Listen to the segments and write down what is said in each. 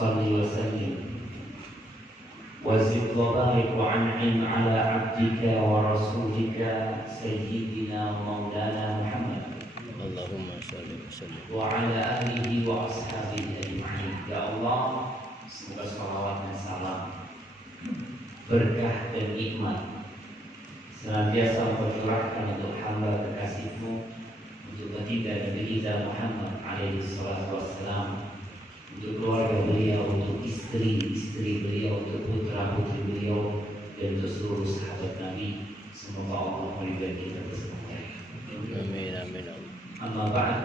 صل وسلم وزد وبارك وأنعم على عبدك ورسولك سيدنا ومولانا محمد اللهم صل وسلم وعلى آله وأصحابه أجمعين. Ya Allah, semoga salawat dan salam, berkah dan nikmat senantiasa tercurahkan untuk hamba kekasih-Mu, untuk baginda Nabi kita Muhammad alaihi salatu wassalam, untuk keluarga beliau, untuk istri-istri beliau, untuk putra-putri beliau, dan untuk seluruh sahabat Nabi. Semoga Allah meridai kita bersama. amin amin Amma ba'd.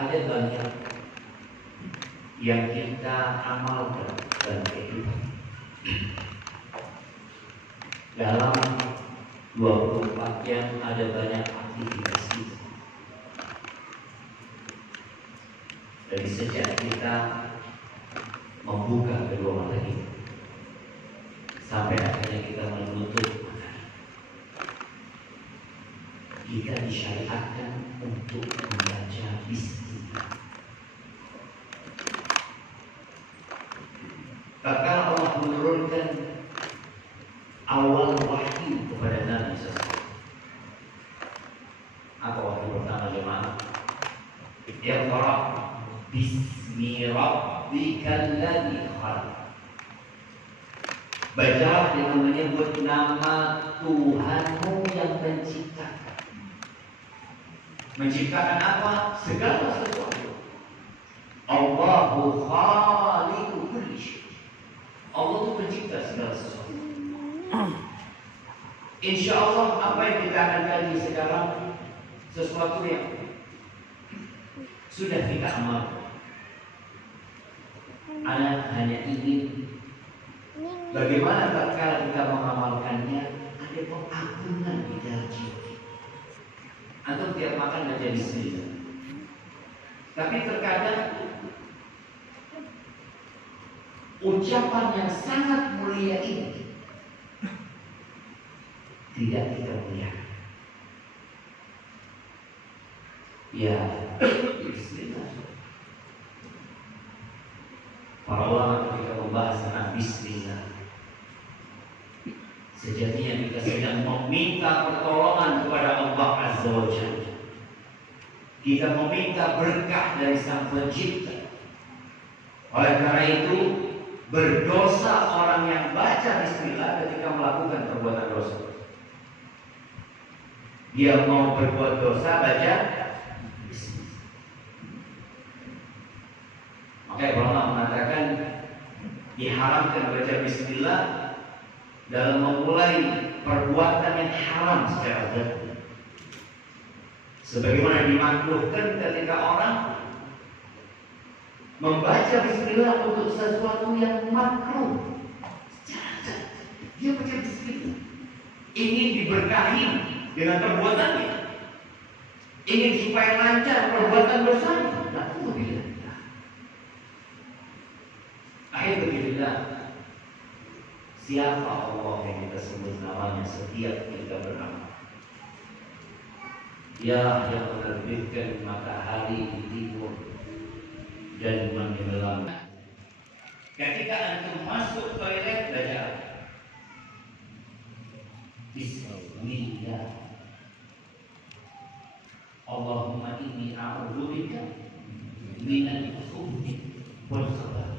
Ada banyak yang kita amalkan dalam kehidupan. Dalam 24 jam ada banyak aktivitas kita. Dari sejak kita membuka kedua mata kita sampai akhirnya kita menutup mata, kita disyariatkan untuk membaca bismillah. Maka Allah menurunkan awal wahyu kepada Nabi SAW. Apa wahyu pertama jemaah? Iqra bismi rabbikal ladzi khalaq. Bacalah dengan menyebut nama Tuhanmu yang menciptakan. Menciptakan apa? Segala sesuatu. Allahu khaliqu kulli syai'. Allah itu pencipta segala sesuatu. Insya Allah apa yang kita akan kaji sekarang sesuatu yang sudah kita amalkan. Anak hanya ingin bagaimana tatkala kita mengamalkannya ada pengagungan di dalam jiwa. Atau tiap makan baca bismillah. Tapi terkadang ucapan yang sangat mulia ini tidak kita muliakan. Ya, bismillah. Para ulama ketika membahas tentang bismillah, sejatinya kita sedang meminta pertolongan kepada Allah Azza wa Jalla. Kita meminta berkah dari Sang Pencipta. Oleh karena itu, berdosa orang yang baca bismillah ketika melakukan perbuatan dosa. Dia mau berbuat dosa, baca bismillah. Maka ulama mengatakan diharamkan baca bismillah dalam memulai perbuatan yang haram secara zahir. Sebagaimana dimakruhkan ketika orang membaca bismillah untuk sesuatu yang makruh. Dia baca bismillah ingin diberkahi dengan perbuatannya, ingin supaya lancar perbuatan dosanya. Alhamdulillah. Siapa Allah yang kita sebut namanya setiap kita beramal? Ya yang menerbitkan matahari di timur dan menenggelam. Ketika antum masuk toilet, baca bismillah. Allahumma inni a'udzubika minal khubuthi wal khaba'ith.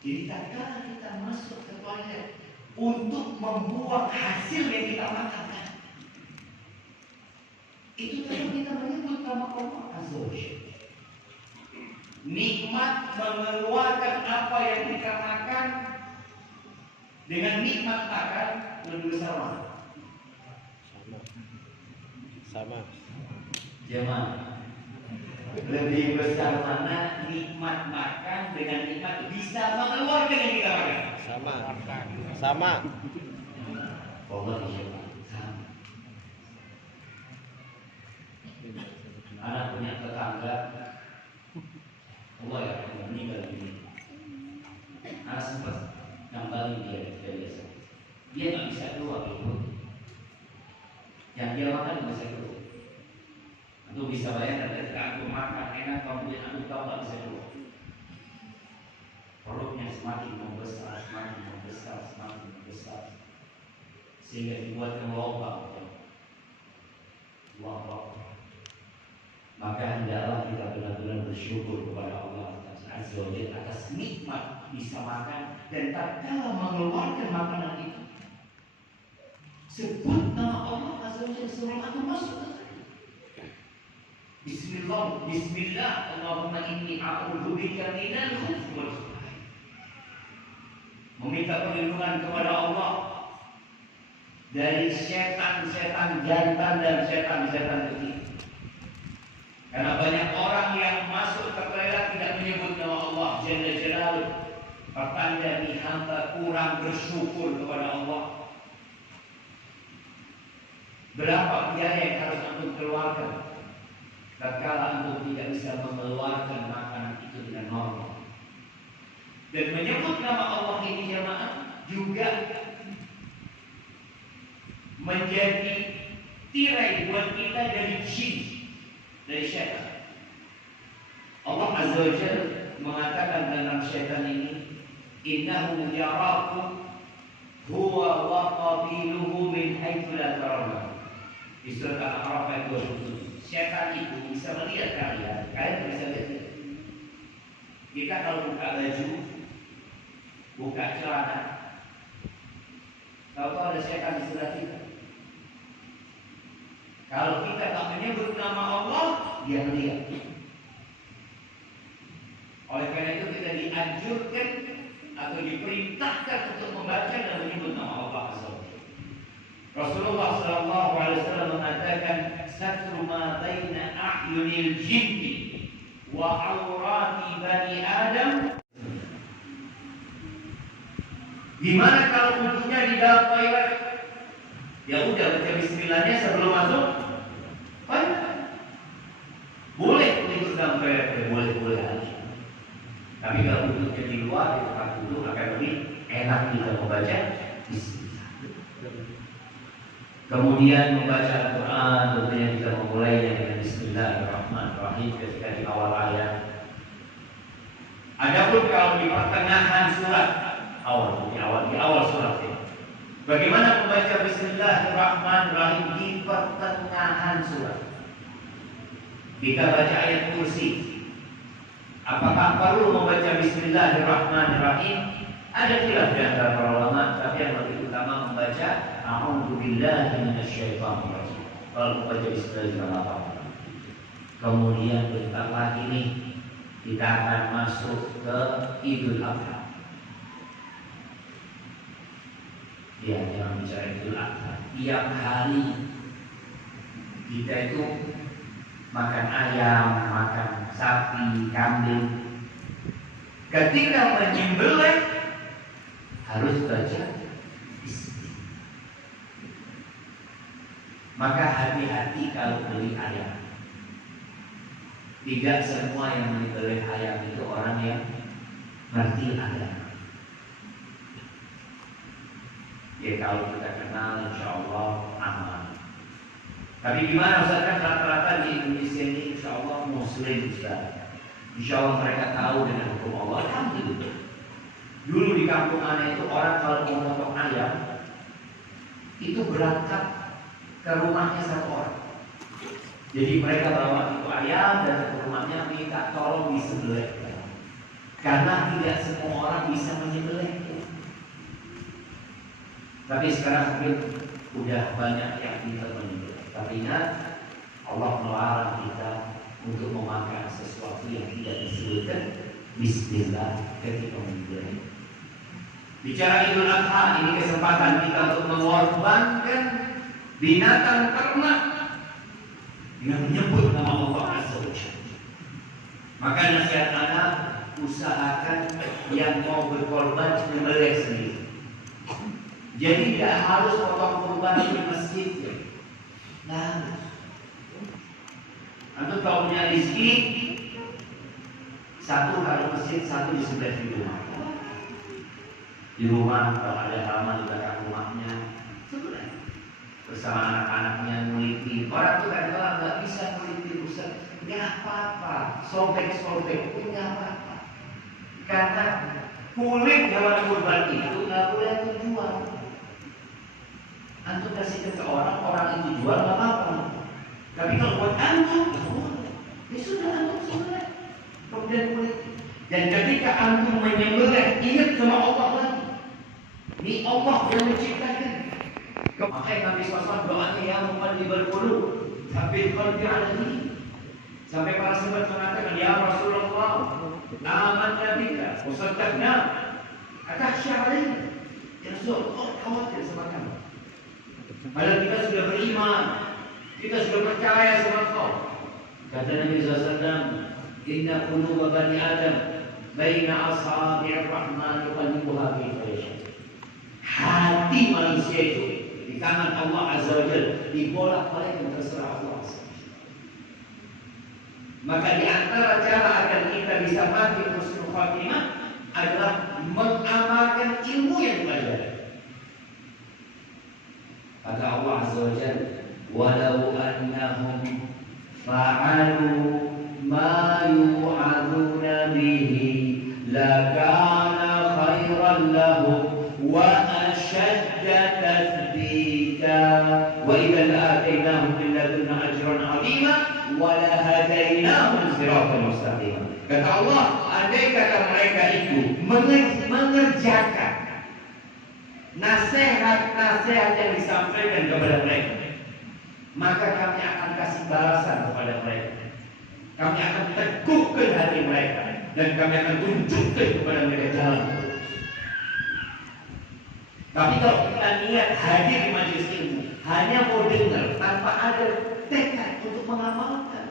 Jadi tatkala kita masuk ke toilet untuk membuang hasil yang kita makan, itu tadi kita menyebut nama Allah Azza wa Jalla. Nikmat mengeluarkan apa yang kita makan dengan nikmat makan lebih besar mana? sama Jemaah, lebih besar mana nikmat makan dengan nikmat bisa mengeluarkan yang kita makan? sama Allah sama. Anak punya tetangga, Allah ya meninggal dunia. Anak sempat ngambalin dia biasa. Dia nggak bisa keluar dulu. Yang dia makan bisa keluar. Antum bisa bayangkan ketika antum makan enak, kemudian antum tahu nggak bisa keluar. Perutnya semakin membesar, semakin membesar, semakin membesar, sehingga dibuatkan lubang. Maka hendaklah kita benar-benar bersyukur kepada Allah Azza wa Jalla atas nikmat bisa makan dan tatkala mengeluarkan makanan itu, sebut nama Allah Azza wa Jalla sebelum antum masuk. Bismillah, Bismillah, Allahumma inni a'udzubika minal khubuthi wal khaba'ith. Meminta perlindungan kepada Allah dari setan-setan jantan dan setan-setan kecil. Karena banyak orang yang masuk ke toilet tidak menyebut nama Allah Jalla Jalaluh, pertanda di hamba kurang bersyukur kepada Allah. Berapa biaya yang harus antum keluarkan tatkala antum tidak bisa mengeluarkan makanan itu dengan normal? Dan menyebut nama Allah ini jamaah juga menjadi tirai buat kita dari jin, dari syaitan. Allah Azza wa Jalla mengatakan tentang syaitan ini, innahu yarakum huwa wa qabiluhu min haitsu la tarawna. Di surat Al-A'raf ayat 27. Syaitan itu bisa melihat kalian bisa lihat. Kita kalau buka baju, buka celana, tahu-tahu ada syaitan di sebelah kita. Kalau kita tak menyebut nama Allah, dia melihat. Oleh karena itu kita dianjurkan atau diperintahkan untuk membaca dan menyebut nama Allah Azza wa Jalla. Rasulullah sallallahu alaihi wasallam mengatakan, "Satru ma baina a'yunil jinni wa aurati bani Adam." Gimana kalau wudhunya di dalam toilet? Ya udah baca bismillahnya sebelum masuk. Boleh itu dalam toilet, boleh aja. Tapi kalau wudhunya di luar, di tempat wudhu akan lebih enak kita membaca bismillah. Kemudian membaca Al-Quran tentunya kita memulainya dengan Bismillahirrahmanirrahim ketika di awal ayat. Adapun kalau di pertengahan surat, di awal surat ini, bagaimana membaca Bismillahirrahmanirrahim di pertengahan surat? Kita baca ayat kursi, apakah perlu membaca Bismillahirrahmanirrahim? Ada khilaf di antara para ulama, tapi yang lebih utama membaca A'udzubillahi minasyaitonir rajim. Kalau membaca Bismillahirrahmanirrahim, kemudian bentar lagi nih kita akan masuk ke Idul Adha. Ya, jangan bicara Idul Adha. Tiap hari kita itu makan ayam, makan sapi, kambing. Ketika menyembelih harus baca Bismillah. Maka hati-hati kalau beli ayam. Tidak semua yang menyembelih ayam itu orang yang ngerti agama. Ya kalau kita kenal, insya Allah aman. Tapi gimana Ustaz, kan rata-rata di Indonesia ini insya Allah Muslim Ustaz. Insya Allah mereka tahu dengan hukum Allah. Alhamdulillah. Dulu di kampung Ana itu orang kalau mau potong ayam itu berangkat ke rumahnya satu orang. Jadi mereka bawa itu ayam dan ke rumahnya minta tolong disembelih. Karena tidak semua orang bisa menyembelih. Tapi sekarang mungkin udah banyak yang bisa menyembelih. Tapi ingat, Allah melarang kita untuk memakan sesuatu yang tidak disebutkan Bismillah ketika menyembelih. Bicara Idul Adha, ini kesempatan kita untuk mengorbankan binatang ternak dengan menyebut nama Allah Azza wa Jalla. Maka nasihat anak, usahakan yang mau berkorban menyembelih sendiri. Jadi tidak harus potong kurban di masjid. Nah, antum kalau punya rezeki, satu kalau masjid, satu di sebelah di rumah. Di rumah kalau ada halaman di belakang rumahnya, sebelah. Terus bersama anak-anaknya meneliti. Orang tuh kadang-kadang nggak bisa meneliti Ustaz. Nggak apa-apa, sobek-sobek pun nggak apa-apa. Karena kulit hewan kurban itu nggak boleh dijual. Antum kasih ke orang, orang itu jual nggak apa-apa. Tapi kalau buat antum, ya sudah antum sembelih. Kemudian kulit. Dan ketika antum menyembelih, ingat sama Allah lagi. Ini Allah yang menciptakan. Makanya Nabi SAW doanya ya muqallibal qulub, tsabbit qalbi ala dinik. Sampai para sahabat mengatakan, ya Rasulullah, amanna bika wa saddaqna, atakhsha alaina. Ya Rasul, kau khawatir sama kami. Padahal kita sudah beriman, kita sudah percaya sama kau. Kata Nabi SAW, inna quluba bani Adam baina asabi'ir rahman yuqallibuha kaifa yasha. Hati manusia itu di tangan Allah Azza wa Jalla, dibolak-balik yang terserah Allah. Maka di antara cara agar kita bisa mati husnul khatimah adalah mengamalkan ilmu yang dipelajari. Kata Allah Azza wa Jalla, walau annahum fa'alu ma yu'aduna bihi lakana khairan lahum wa ashadda tathbita wa idza la'atainahum min ladunna ajran 'azima wa lahadainahum siratan mustaqima. Kata Allah, andai kata mereka itu mengerjakan nasihat-nasihat yang disampaikan kepada mereka, maka kami akan kasih balasan kepada mereka. Kami akan teguhkan hati mereka dan kami akan tunjukkan kepada mereka jalan. Tapi kalau kita niat hadir di majelis ilmu, hanya mau dengar tanpa ada tekad untuk mengamalkan,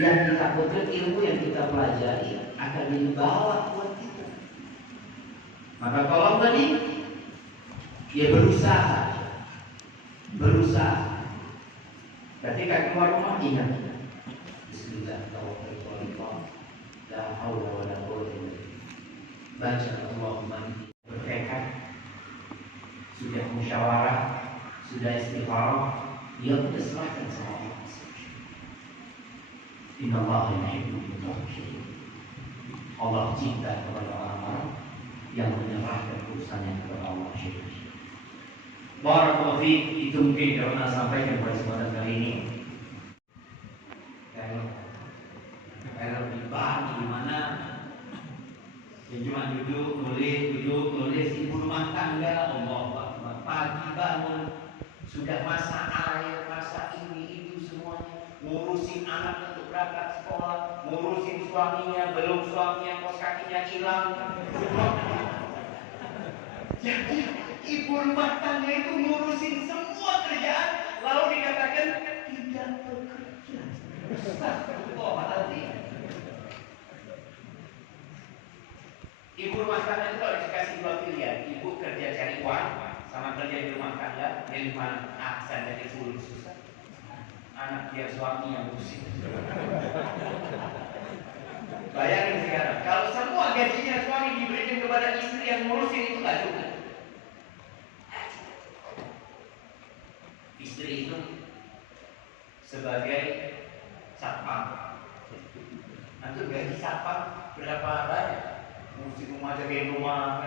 yang kita takutkan ilmu yang kita pelajari akan dibawa buat kita. Maka tolong tadi, ya berusaha. Ketika keluar rumah ingat, Bismillah, tawakkaltu 'ala Allah, la haula wa la quwwata illa billah. Baca Allahumma inni, bertekad, sudah musyawarah, sudah istikharah, dia sudah serahkan sama Allah. Inna Allah yuhibbu al-muttaqin. Allah cinta kepada orang-orang yang menyerahkan urusannya kepada Allah. Barakallahu fiik. Itu mungkin yang pernah sampaikan pada kesempatan kali ini. Kalau di bar di mana cuma duduk nulis ibu rumah tangga, Allah pagi bangun sudah masak air, masak ini itu semuanya, ngurusin anak untuk berangkat sekolah, ngurusin suaminya, belum suaminya kos kakinya hilang. Jadi ibu rumah tangga itu ngurusin semua kerjaan, lalu dikatakan tidak bekerja. Astagfirullahaladzim. Ibu rumah tangga itu harus dikasih dua pilihan. Ibu kerja cari uang sama kerja di rumah tangga. Yang mana aksan jadi sulit susah. Anak dia suami yang pusing. Bayangin sekarang, kalau semua gajinya suami diberikan kepada istri yang ngurusin, itu gak cukup. Istri itu sebagai satpam. Nanti gaji satpam berapa banyak? Ngurusin rumah, jagain rumah.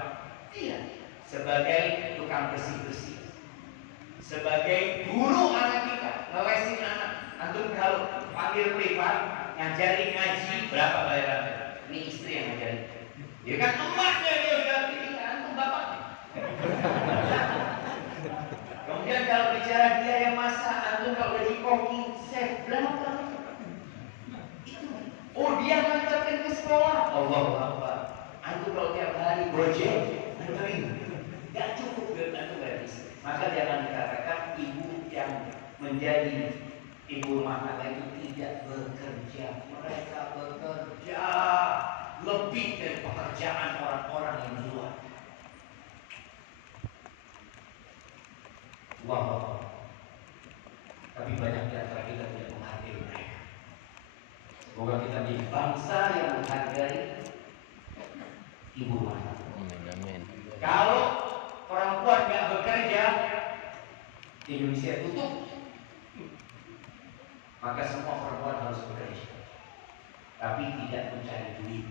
Iya. Sebagai tukang bersih-bersih, sebagai guru anak kita, ngelesin anak. Antum kalau panggil privat ngajarin ngaji, berapa bayarannya? Ini istri yang ngajarin. Ya kan emaknya dia sudah pilih, antum bapaknya. Kemudian kalau bicara dia yang masak, antum kalau jadi koki, chef, berapa? Itu. Oh, dia ngantarkan ke sekolah. Allahu Akbar. Antum kalau tiap hari gojek, anterin. Gak cukup dengan antum gaji. Maka jangan dikatakan ibu yang menjadi ibu rumah tangga itu tidak bekerja. Mereka bekerja lebih dari pekerjaan orang-orang yang di luar. Wow. Tapi banyak di antara kita tidak menghargai mereka. Semoga kita menjadi bangsa yang menghargai ibu rumah tangga. Amin. Kalau perempuan nggak bekerja, Indonesia tutup, maka semua perempuan harus bekerja, tapi tidak mencari duit.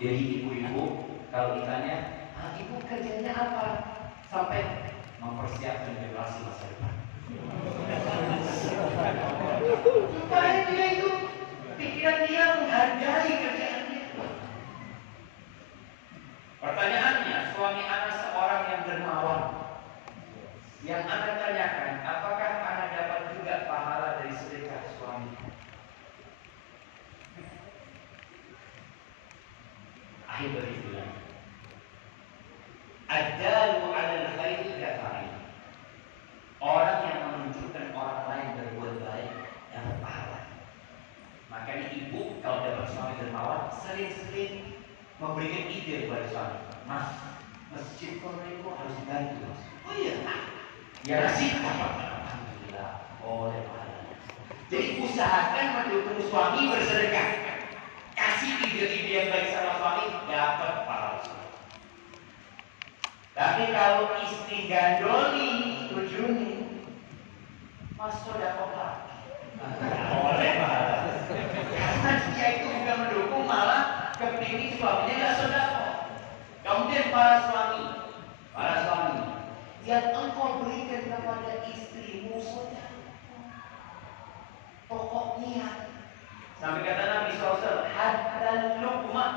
Jadi ibu-ibu kalau ditanya, ibu kerjanya apa? Sampai mempersiapkan generasi masa depan. Supaya dia itu pikiran dia menghargai kerjaan dia. Pertanyaannya, suami anak seorang yang dermawan. Yang Anda tanyakan, apakah Anda dapat juga pahala dari sedekah suami? Akhir berikutnya, Ad-dalu 'alal khairi kafa'il. Orang yang menunjukkan orang lain berbuat baik dapat pahala. Makanya ibu kalau dapat suami dermawan sering-sering memberikan ide kepada suami. Mas, masjid corner itu harus dibantu, Mas. Oh iya, ya ngasih apa? Alhamdulillah, boleh pahala. Jadi usahakan mendukung suami bersedekah. Kasih ide-ide yang baik sama suami, dapat pahala. Tapi kalau istri gandoli, ujungnya Mas sodako lagi. Boleh pahala. Karena dia itu bukan mendukung, malah kepingin suaminya gak sodako. Kemudian para suami, yang engkau berikan kepada istrimu sodako. Pokok niat. Sampai kata Nabi SAW, hatta luqmah,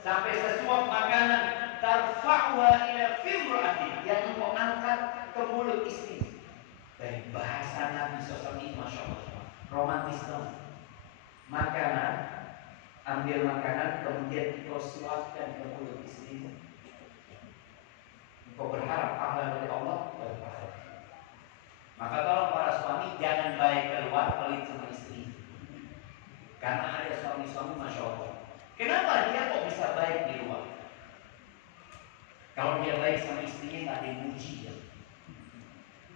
sampai sesuap makanan, tarfa'wa ila fimra'ati, yang engkau angkat ke mulut istri. Dari bahasa Nabi SAW ini Masya Allah, romantis dong. Makanan, ambil makanan, kemudian engkau suapkan ke mulut istrimu. Engkau berharap pahala dari Allah, berpahala. Maka tolong para suami jangan baik keluar pelit sama istri. Karena ada suami-suami Masya Allah, kenapa dia kok bisa baik di luar? Kalau dia baik sama istrinya nggak ada yang muji dia.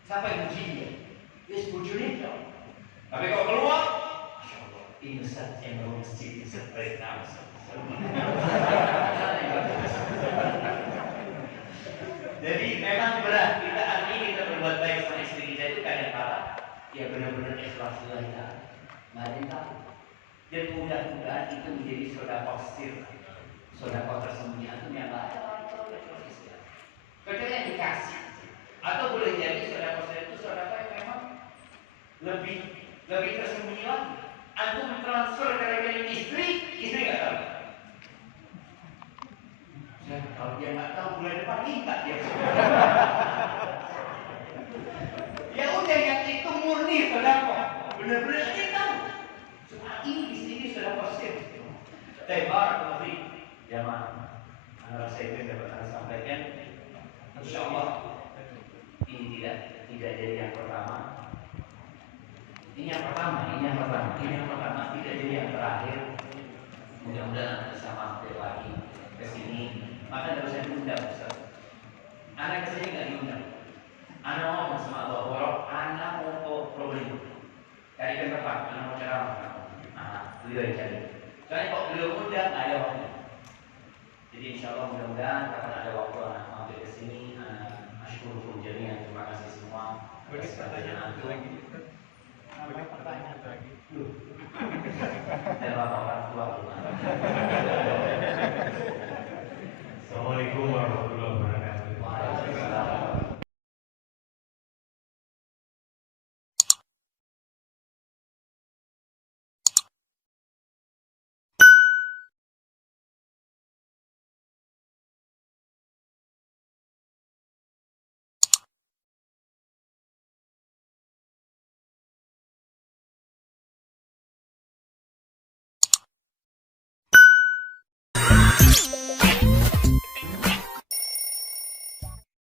Siapa yang muji dia? Dia sebujurnya dong. Tapi kalau keluar, Masya Allah, ini Ustaz yang baru masjid seperti nama. Jadi memang berat kita hari ini kita berbuat baik sama istri kita itu kadang kala ya benar-benar ikhlas lillahi ta'ala. Nggak ada yang tahu. Dan mudah-mudahan itu menjadi sedekah sir, sedekah tersembunyi antum yang nggak ada orang tahu ya kalau istri. Kecuali yang dikasih. Atau boleh jadi sedekah sir itu sedekah yang memang lebih tersembunyi lagi. Antum transfer ke rekening istri nggak tahu. Kalau dia nggak tahu bulan depan minta dia. Ya udah yang itu murni sedekah. Benar-benar dia tahu. Ini di sini sudah positif. Tebar lebih jamaah. Anda rasa itu dapat saya sampaikan. Insya Allah ini tidak jadi yang pertama. Ini yang pertama. Tidak jadi yang terakhir. Mudah-mudahan bisa mampir lagi ke sini. Maka harus saya diundang, Ustaz. Anak kesini nggak diundang. Anak ngomong sama Allah, Borok, anak mau problem. Carikan tempat, anak mau ceramah. Beliau yang cari. Soalnya kok beliau undang, nggak ada waktu. Jadi insya Allah mudah-mudahan kapan ada waktu anak mampir ke sini. Asyukur jami'an, terima kasih semua atas pertanyaan itu. Apa pertanyaan lagi? Dan bapak orang tua.